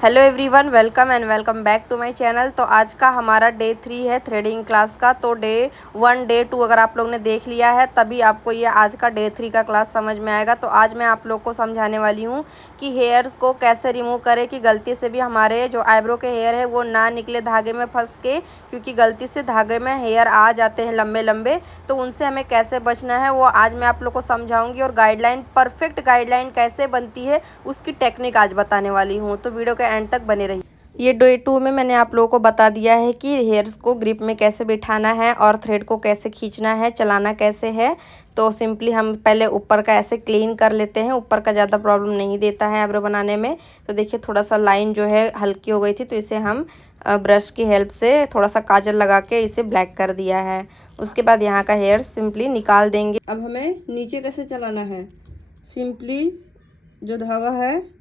Hello everyone, welcome and welcome back to my channel. तो आज का हमारा डे 3 है थ्रेडिंग क्लास का। तो डे 1 डे 2 अगर आप लोग ने देख लिया है तभी आपको ये आज का डे 3 का क्लास समझ में आएगा। तो आज मैं आप लोग को समझाने वाली हूँ कि हेयर्स को कैसे रिमूव करें कि गलती से भी हमारे जो आईब्रो के हेयर है वो ना निकले धागे में फंस के, क्योंकि गलती से धागे में हेयर आ जाते हैं लंबे लंबे। तो उनसे हमें कैसे बचना है वो आज मैं आप लोग को समझाऊंगी, और गाइडलाइन, परफेक्ट गाइडलाइन कैसे बनती है उसकी टेक्निक आज बताने वाली हूँ। तो वीडियो के एंड तक बने रहिए। ये डे 2 में मैंने आप लोगों को बता दिया है कि हेयर्स को ग्रिप में कैसे बिठाना है और थ्रेड को कैसे खींचना है, चलाना कैसे है। तो सिंपली हम पहले ऊपर का ऐसे क्लीन कर लेते हैं। ऊपर का ज़्यादा प्रॉब्लम नहीं देता है आईब्रो बनाने में। तो देखिए थोड़ा सा लाइन जो है हल्की हो गई थी, तो इसे हम ब्रश की हेल्प से थोड़ा सा काजल लगा के इसे ब्लैक कर दिया है। उसके बाद यहाँ का हेयर सिंपली निकाल देंगे। अब हमें नीचे कैसे चलाना है, सिंपली जो धागा है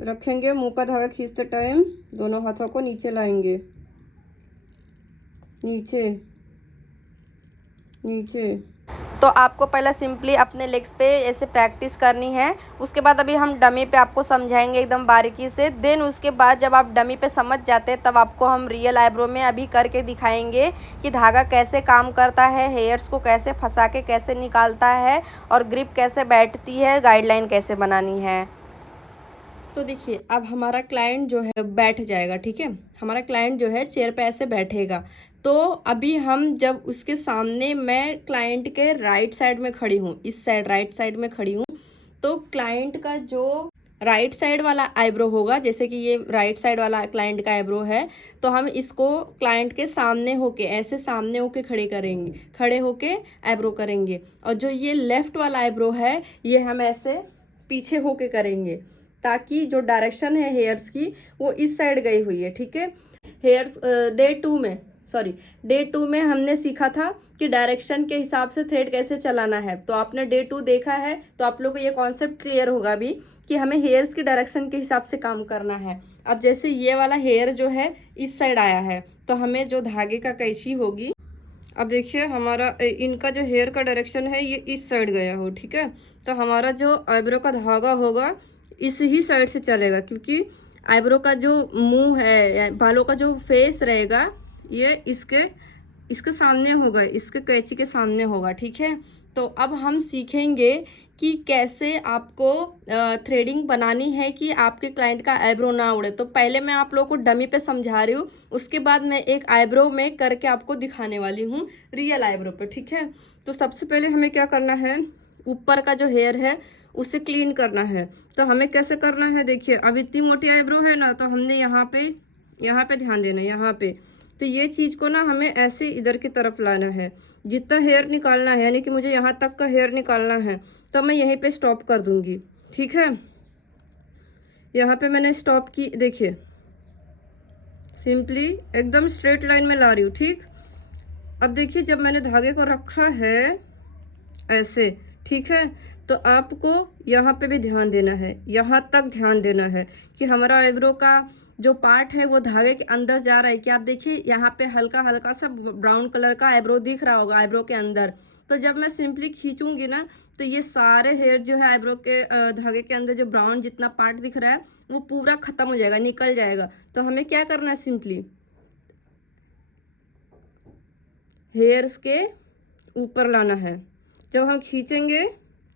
रखेंगे, मुंह का धागा खींचते टाइम दोनों हाथों को नीचे लाएंगे, नीचे नीचे। तो आपको पहले सिंपली अपने लेग्स पे ऐसे प्रैक्टिस करनी है। उसके बाद अभी हम डमी पे आपको समझाएंगे एकदम बारीकी से। देन उसके बाद जब आप डमी पे समझ जाते हैं तब आपको हम रियल आईब्रो में अभी करके दिखाएंगे कि धागा कैसे काम करता है, हेयर्स को कैसे फंसा के कैसे निकालता है, और ग्रिप कैसे बैठती है, गाइडलाइन कैसे बनानी है। तो देखिए अब हमारा क्लाइंट जो है बैठ जाएगा, ठीक है। हमारा क्लाइंट जो है चेयर पे ऐसे बैठेगा। तो अभी हम जब उसके सामने, मैं क्लाइंट के राइट साइड में खड़ी हूँ, इस साइड राइट साइड में खड़ी हूँ, तो क्लाइंट का जो राइट साइड वाला आईब्रो होगा, जैसे कि ये राइट साइड वाला क्लाइंट का आईब्रो है, तो हम इसको क्लाइंट के सामने होके, ऐसे सामने होके खड़े करेंगे, खड़े होके आईब्रो करेंगे। और जो ये लेफ्ट वाला आईब्रो है ये हम ऐसे पीछे होके करेंगे, ताकि जो डायरेक्शन है हेयर्स की वो इस साइड गई हुई है, ठीक है। हेयर्स डे टू में हमने सीखा था कि डायरेक्शन के हिसाब से थ्रेड कैसे चलाना है। तो आपने डे 2 देखा है तो आप लोग को ये कॉन्सेप्ट क्लियर होगा अभी कि हमें हेयर्स की डायरेक्शन के हिसाब से काम करना है। अब जैसे ये वाला हेयर जो है इस साइड आया है, तो हमें जो धागे का कैंची होगी, अब देखिए हमारा इनका जो हेयर का डायरेक्शन है ये इस साइड गया हो, ठीक है। तो हमारा जो आईब्रो का धागा होगा इस ही साइड से चलेगा, क्योंकि आईब्रो का जो मुंह है, बालों का जो फेस रहेगा ये इसके इसके सामने होगा, इसके कैंची के सामने होगा, ठीक है। तो अब हम सीखेंगे कि कैसे आपको थ्रेडिंग बनानी है कि आपके क्लाइंट का आईब्रो ना उड़े। तो पहले मैं आप लोगों को डमी पे समझा रही हूँ, उसके बाद मैं एक आईब्रो में करके आपको दिखाने वाली हूँ रियल आईब्रो पे, ठीक है। तो सबसे पहले हमें क्या करना है, ऊपर का जो हेयर है उसे क्लीन करना है। तो हमें कैसे करना है, देखिए अब इतनी मोटी आईब्रो है ना, तो हमने यहाँ पे ध्यान देना है, यहाँ पे। तो ये चीज़ को ना हमें ऐसे इधर की तरफ लाना है, जितना हेयर निकालना है, यानी कि मुझे यहाँ तक का हेयर निकालना है, तो मैं यहीं पे स्टॉप कर दूंगी, ठीक है। यहाँ पे मैंने स्टॉप की, देखिए सिंपली एकदम स्ट्रेट लाइन में ला रही हूँ, ठीक। अब देखिए जब मैंने धागे को रखा है ऐसे, ठीक है, तो आपको यहाँ पे भी ध्यान देना है, यहाँ तक ध्यान देना है कि हमारा आईब्रो का जो पार्ट है वो धागे के अंदर जा रहा है। कि आप देखिए यहाँ पे हल्का हल्का सा ब्राउन कलर का आईब्रो दिख रहा होगा आईब्रो के अंदर। तो जब मैं सिंपली खींचूंगी ना, तो ये सारे हेयर जो है आईब्रो के धागे के अंदर जो ब्राउन जितना पार्ट दिख रहा है वो पूरा खत्म हो जाएगा, निकल जाएगा। तो हमें क्या करना है, सिंपली हेयर्स के ऊपर लाना है। जब हम खींचेंगे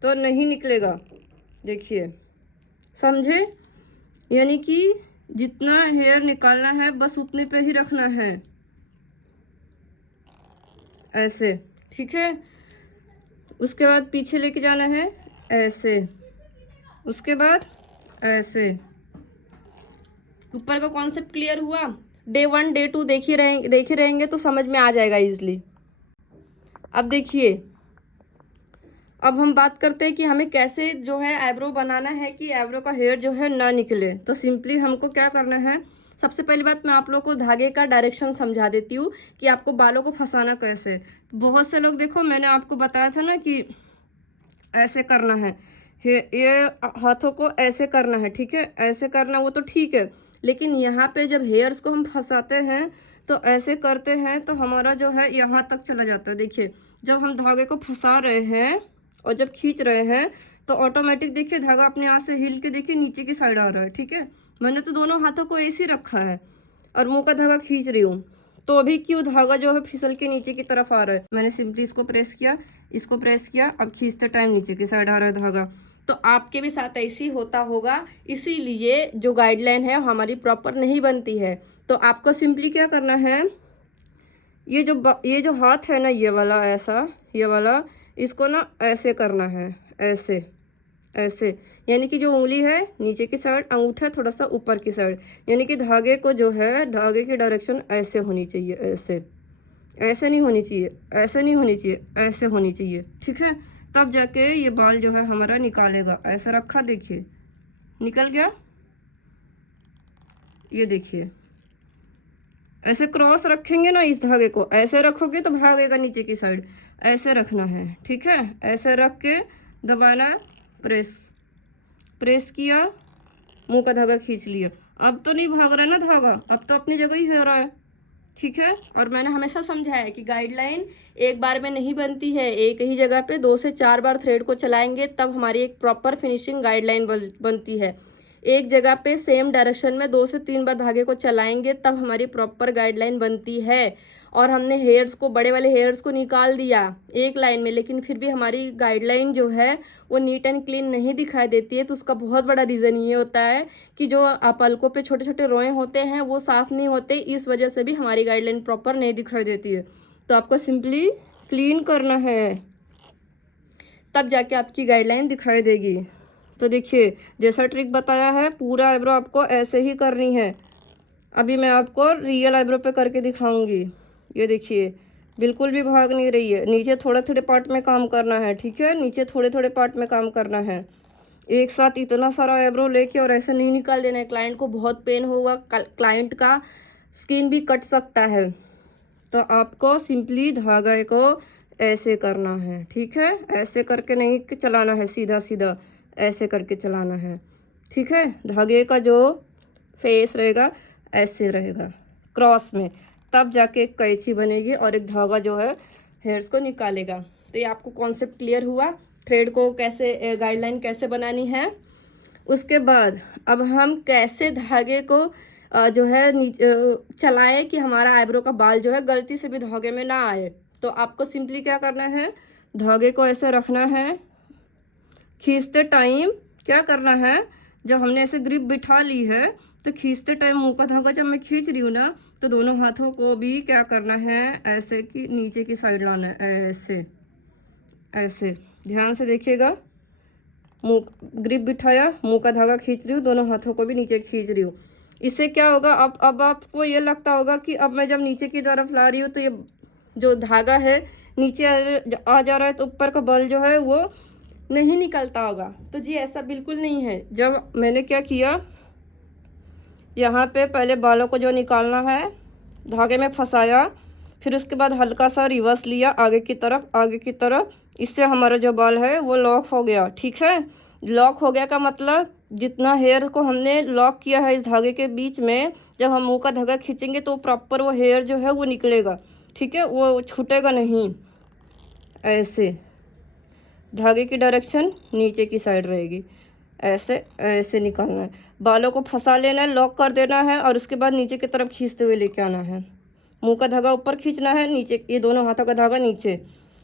तो नहीं निकलेगा, देखिए, समझे। यानी कि जितना हेयर निकालना है बस उतने पे ही रखना है, ऐसे, ठीक है। उसके बाद पीछे लेके जाना है ऐसे, उसके बाद ऐसे। ऊपर का कॉन्सेप्ट क्लियर हुआ। डे 1 डे 2 देखे रहेंगे तो समझ में आ जाएगा इजली। अब देखिए, अब हम बात करते हैं कि हमें कैसे जो है आईब्रो बनाना है कि आईब्रो का हेयर जो है ना निकले। तो सिंपली हमको क्या करना है, सबसे पहली बात मैं आप लोग को धागे का डायरेक्शन समझा देती हूँ कि आपको बालों को फंसाना कैसे। बहुत से लोग, देखो मैंने आपको बताया था ना कि ऐसे करना है, ये हाथों को ऐसे करना है, ठीक है, ऐसे करना, वो तो ठीक है। लेकिन यहाँ पे जब हेयर्स को हम फंसाते हैं तो ऐसे करते हैं तो हमारा जो है यहाँ तक चला जाता है। देखिए जब हम धागे को फंसा रहे हैं और जब खींच रहे हैं तो ऑटोमेटिक देखिए धागा अपने यहाँ से हिल के देखिए नीचे की साइड आ रहा है, ठीक है। मैंने तो दोनों हाथों को ऐसे ही रखा है और मुंह का धागा खींच रही हूँ, तो अभी क्यों धागा जो है फिसल के नीचे की तरफ आ रहा है। मैंने सिंपली इसको प्रेस किया, इसको प्रेस किया, अब खींचते टाइम नीचे की साइड आ रहा है धागा। तो आपके भी साथ ऐसे ही होता होगा, इसीलिए जो गाइडलाइन है हमारी प्रॉपर नहीं बनती है। तो आपको सिंपली क्या करना है, ये जो हाथ है ना, ये वाला ऐसा, ये वाला, इसको ना ऐसे करना है, ऐसे ऐसे, यानी कि जो उंगली है नीचे की साइड, अंगूठा थोड़ा सा ऊपर की साइड, यानी कि धागे को जो है, धागे की डायरेक्शन ऐसे होनी चाहिए, ऐसे, ऐसे नहीं होनी चाहिए, ऐसे नहीं होनी चाहिए, ऐसे होनी चाहिए, ठीक है। तब जाके ये बाल जो है हमारा निकालेगा। ऐसा रखा, देखिए निकल गया, ये देखिए। ऐसे क्रॉस रखेंगे ना इस धागे को, ऐसे रखोगे तो भागेगा नीचे की साइड, ऐसे रखना है, ठीक है। ऐसे रख के दबाना, प्रेस, प्रेस किया, मुंह का धागा खींच लिया। अब तो नहीं भाग रहा है ना धागा, अब तो अपनी जगह ही हो रहा है, ठीक है। और मैंने हमेशा समझाया है कि गाइडलाइन एक बार में नहीं बनती है, एक ही जगह पे 2 से 4 बार थ्रेड को चलाएंगे तब हमारी एक प्रॉपर फिनिशिंग गाइडलाइन बनती है। एक जगह पे सेम डायरेक्शन में 2 से 3 बार धागे को चलाएंगे तब हमारी प्रॉपर गाइडलाइन बनती है। और हमने हेयर्स को, बड़े वाले हेयर्स को निकाल दिया एक लाइन में, लेकिन फिर भी हमारी गाइडलाइन जो है वो नीट एंड क्लीन नहीं दिखाई देती है। तो उसका बहुत बड़ा रीज़न ये होता है कि जो पलकों पे छोटे छोटे रोए होते हैं वो साफ़ नहीं होते, इस वजह से भी हमारी गाइडलाइन प्रॉपर नहीं दिखाई देती है। तो आपको सिंपली क्लीन करना है, तब जाके आपकी गाइडलाइन दिखाई देगी। तो देखिए, जैसा ट्रिक बताया है, पूरा आईब्रो आपको ऐसे ही करनी है। अभी मैं आपको रियल आईब्रो पे करके दिखाऊंगी। ये देखिए, बिल्कुल भी भाग नहीं रही है। नीचे थोड़े थोड़े पार्ट में काम करना है, ठीक है, नीचे थोड़े थोड़े पार्ट में काम करना है। एक साथ इतना सारा आईब्रो लेके और ऐसे नहीं निकाल देना है, क्लाइंट को बहुत पेन होगा, क्लाइंट का स्किन भी कट सकता है। तो आपको सिंपली धागे को ऐसे करना है, ठीक है, ऐसे करके नहीं चलाना है, सीधा सीधा ऐसे करके चलाना है, ठीक है। धागे का जो फेस रहेगा ऐसे रहेगा क्रॉस में, तब जाके एक कैंची बनेगी और एक धागा जो है हेयर्स को निकालेगा। तो ये आपको कॉन्सेप्ट क्लियर हुआ, थ्रेड को कैसे, गाइडलाइन कैसे बनानी है। उसके बाद अब हम कैसे धागे को जो है चलाएं कि हमारा आईब्रो का बाल जो है गलती से भी धागे में ना आए। तो आपको सिंपली क्या करना है, धागे को ऐसे रखना है, खींचते टाइम क्या करना है, जब हमने ऐसे ग्रिप बिठा ली है तो खींचते टाइम मुंह का धागा जब मैं खींच रही हूँ ना, तो दोनों हाथों को भी क्या करना है, ऐसे कि नीचे की साइड लाना है, ऐसे ऐसे, ध्यान से देखिएगा। मुंह ग्रिप बिठाया, मुंह का धागा खींच रही हूँ, दोनों हाथों को भी नीचे खींच रही हूँ। इससे क्या होगा, अब आपको ये लगता होगा कि अब मैं जब नीचे की तरफ ला रही हूँ तो ये जो धागा है नीचे आ जा रहा है, तो ऊपर का बल जो है वो नहीं निकलता होगा। तो जी ऐसा बिल्कुल नहीं है। जब मैंने क्या किया, यहाँ पे पहले बालों को जो निकालना है धागे में फंसाया, फिर उसके बाद हल्का सा रिवर्स लिया आगे की तरफ, आगे की तरफ, इससे हमारा जो बाल है वो लॉक हो गया, ठीक है। लॉक हो गया का मतलब जितना हेयर को हमने लॉक किया है इस धागे के बीच में, जब हम मुंह का धागा खींचेंगे तो प्रॉपर वो हेयर जो है वो निकलेगा, ठीक है, वो छूटेगा नहीं। ऐसे धागे की डायरेक्शन नीचे की साइड रहेगी, ऐसे ऐसे निकालना है, बालों को फंसा लेना है, लॉक कर देना है और उसके बाद नीचे की तरफ खींचते हुए लेके आना है। मुंह का धागा ऊपर खींचना है, नीचे ये दोनों हाथों का धागा नीचे।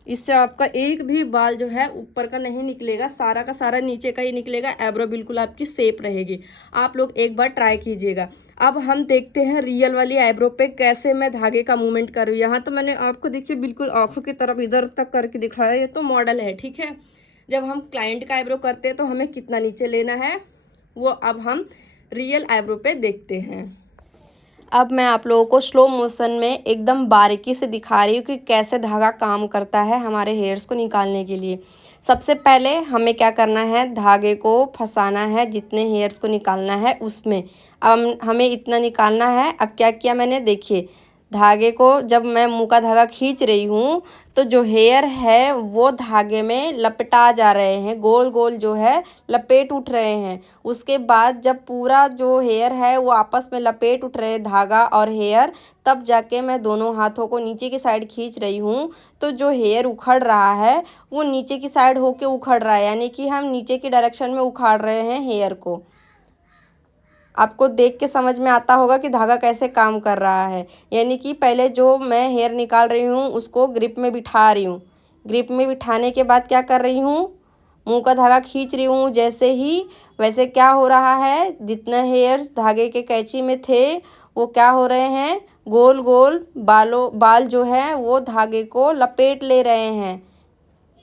इससे आपका एक भी बाल जो है ऊपर का नहीं निकलेगा, सारा का सारा नीचे का ही निकलेगा। आईब्रो बिल्कुल आपकी सेफ रहेगी। आप लोग एक बार ट्राई कीजिएगा। अब हम देखते हैं रियल वाली आईब्रो पे कैसे मैं धागे का मूवमेंट कर रही हूँ। यहाँ तो मैंने आपको देखिए बिल्कुल आंखों की तरफ इधर तक करके दिखाया, ये तो मॉडल है, ठीक है। जब हम क्लाइंट का आईब्रो करते हैं तो हमें कितना नीचे लेना है वो अब हम रियल आईब्रो पे देखते हैं। अब मैं आप लोगों को स्लो मोशन में एकदम बारीकी से दिखा रही हूँ कि कैसे धागा काम करता है हमारे हेयर्स को निकालने के लिए। सबसे पहले हमें क्या करना है, धागे को फंसाना है, जितने हेयर्स को निकालना है उसमें। अब हमें इतना निकालना है। अब क्या किया मैंने, देखिए धागे को जब मैं मुंह का धागा खींच रही हूँ तो जो हेयर है वो धागे में लपटा जा रहे हैं, गोल गोल जो है लपेट उठ रहे हैं। उसके बाद जब पूरा जो हेयर है वो आपस में लपेट उठ रहे धागा और हेयर, तब जाके मैं दोनों हाथों को नीचे की साइड खींच रही हूँ। तो जो हेयर उखड़ रहा है वो नीचे की साइड होके उखड़ रहा है, यानी कि हम नीचे की डायरेक्शन में उखाड़ रहे हैं हेयर को। आपको देख के समझ में आता होगा कि धागा कैसे काम कर रहा है। यानी कि पहले जो मैं हेयर निकाल रही हूँ उसको ग्रिप में बिठा रही हूँ। ग्रिप में बिठाने के बाद क्या कर रही हूँ, मुंह का धागा खींच रही हूँ। जैसे ही वैसे क्या हो रहा है, जितने हेयर्स धागे के कैंची में थे वो क्या हो रहे हैं, गोल गोल बाल जो है वो धागे को लपेट ले रहे हैं,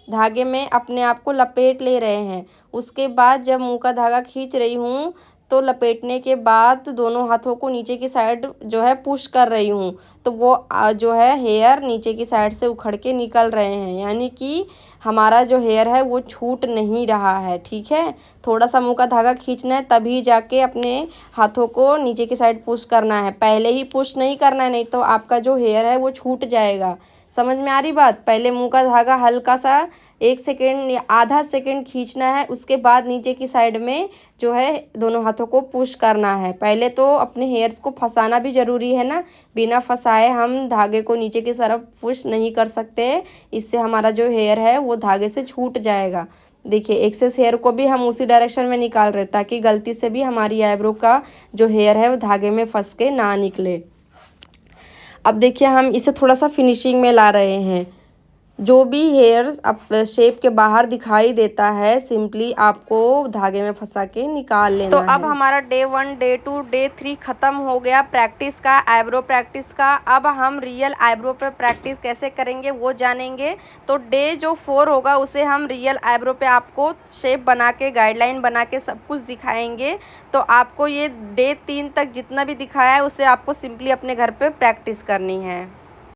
धागे में अपने आप को लपेट ले रहे हैं। उसके बाद जब मुंह का धागा खींच रही हूँ तो लपेटने के बाद दोनों हाथों को नीचे की साइड जो है पुश कर रही हूँ, तो वो जो है हेयर नीचे की साइड से उखड़ के निकल रहे हैं। यानी कि हमारा जो हेयर है वो छूट नहीं रहा है। ठीक है, थोड़ा सा मुंह का धागा खींचना है, तभी जाके अपने हाथों को नीचे की साइड पुश करना है। पहले ही पुश नहीं करना है, नहीं तो आपका जो हेयर है वो छूट जाएगा। समझ में आ रही बात। पहले मुंह का धागा हल्का सा 1 सेकेंड या आधा सेकेंड खींचना है, उसके बाद नीचे की साइड में जो है दोनों हाथों को पुश करना है। पहले तो अपने हेयर्स को फंसाना भी ज़रूरी है ना, बिना फंसाए हम धागे को नीचे की तरफ पुश नहीं कर सकते, इससे हमारा जो हेयर है वो धागे से छूट जाएगा। देखिए एक्सेस हेयर को भी हम उसी डायरेक्शन में निकाल रहे ताकि गलती से भी हमारी आईब्रो का जो हेयर है वो धागे में फंस के ना निकले। अब देखिए हम इसे थोड़ा सा फिनिशिंग में ला रहे हैं। जो भी हेयर्स अब शेप के बाहर दिखाई देता है सिंपली आपको धागे में फंसा के निकाल लेना है। तो अब हमारा डे 1, डे 2, डे 3 ख़त्म हो गया प्रैक्टिस का, आईब्रो प्रैक्टिस का। अब हम रियल आईब्रो पे प्रैक्टिस कैसे करेंगे वो जानेंगे। तो डे जो 4 होगा उसे हम रियल आईब्रो पे आपको शेप बना के, गाइडलाइन बना के सब कुछ दिखाएंगे। तो आपको ये डे 3 तक जितना भी दिखाया है उसे आपको सिंपली अपने घर पर प्रैक्टिस करनी है।